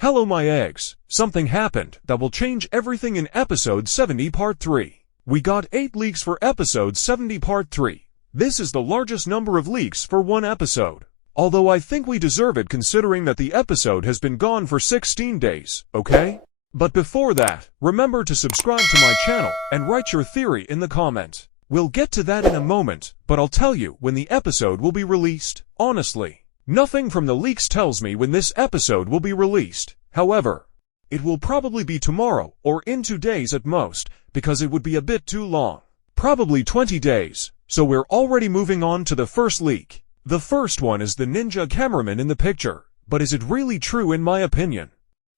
Hello my eggs, something happened that will change everything in episode 70 part 3. We got 8 leaks for episode 70 part 3. This is the largest number of leaks for one episode. Although I think we deserve it considering that the episode has been gone for 16 days, okay? But before that, remember to subscribe to my channel and write your theory in the comments. We'll get to that in a moment, but I'll tell you when the episode will be released. Honestly, nothing from the leaks tells me when this episode will be released. However, it will probably be tomorrow or in 2 days at most, because it would be a bit too long. Probably 20 days, so we're already moving on to the first leak. The first one is the ninja cameraman in the picture, but is it really true in my opinion?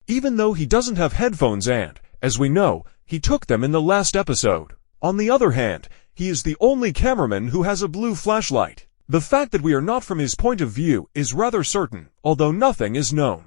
Even though he doesn't have headphones and, as we know, he took them in the last episode. On the other hand, he is the only cameraman who has a blue flashlight. The fact that we are not from his point of view is rather certain, although nothing is known.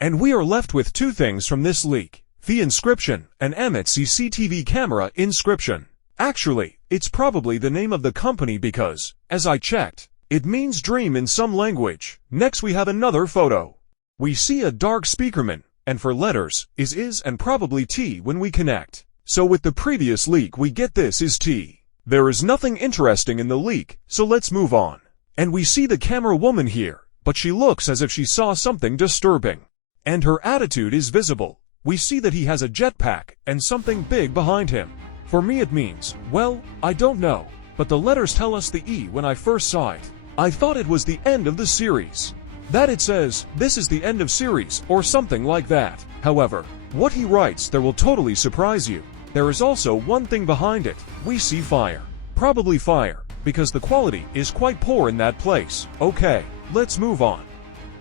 And we are left with 2 things from this leak: the inscription and Emmet CCTV camera inscription. Actually, it's probably the name of the company because, as I checked, it means dream in some language. Next we have another photo. We see a dark speakerman, and for letters, is and probably T when we connect. So with the previous leak we get this is T. There is nothing interesting in the leak, so let's move on. And we see the camera woman here, but she looks as if she saw something disturbing. And her attitude is visible. We see that he has a jetpack and something big behind him. For me it means, well, I don't know, but the letters tell us the E when I first saw it. I thought it was the end of the series. That it says, this is the end of series, or something like that. However, what he writes there will totally surprise you. There is also one thing behind it. We see fire. Probably fire, because the quality is quite poor in that place. Okay, let's move on.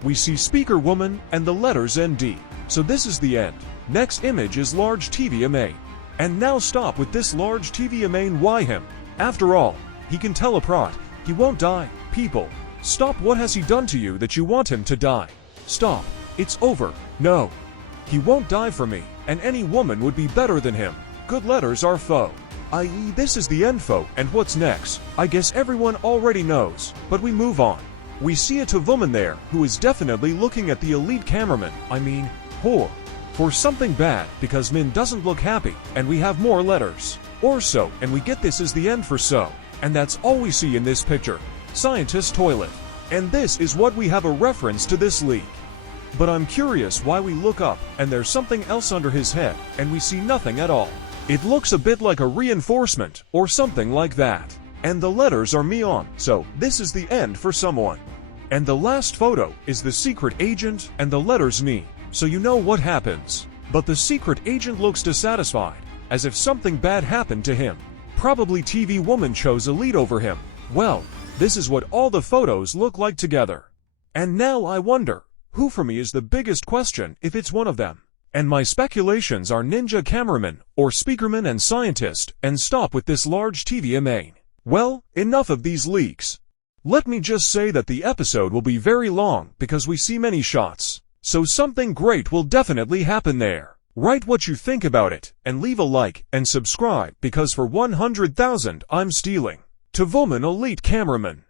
We see speaker woman and the letters ND. So this is the end. Next image is large TV main. And now stop with this large TV main. Why him? After all, he can teleport. He won't die. People, stop. What has he done to you that you want him to die? Stop. It's over. No. He won't die for me, and any woman would be better than him. Good letters are foe. I.e. this is the end foe, and what's next? I guess everyone already knows, but we move on. We see a woman there who is definitely looking at the elite cameraman, whore, for something bad because Min doesn't look happy, and we have more letters. Or so, and we get this is the end for so. And that's all we see in this picture. Scientist toilet. And this is what we have a reference to this leak. But I'm curious why we look up, and there's something else under his head, and we see nothing at all. It looks a bit like a reinforcement, or something like that. And the letters are Mion, so this is the end for someone. And the last photo is the secret agent and the letters Ni, so you know what happens. But the secret agent looks dissatisfied, as if something bad happened to him. Probably TV woman chose elite over him. Well, this is what all the photos look like together. And now I wonder, who for me is the biggest question if it's one of them? And my speculations are ninja cameraman, or speakerman and scientist, and stop with this large TV main. Well, enough of these leaks. Let me just say that the episode will be very long because we see many shots. So something great will definitely happen there. Write what you think about it, and leave a like, and subscribe because for 100,000 I'm stealing. To woman elite cameraman.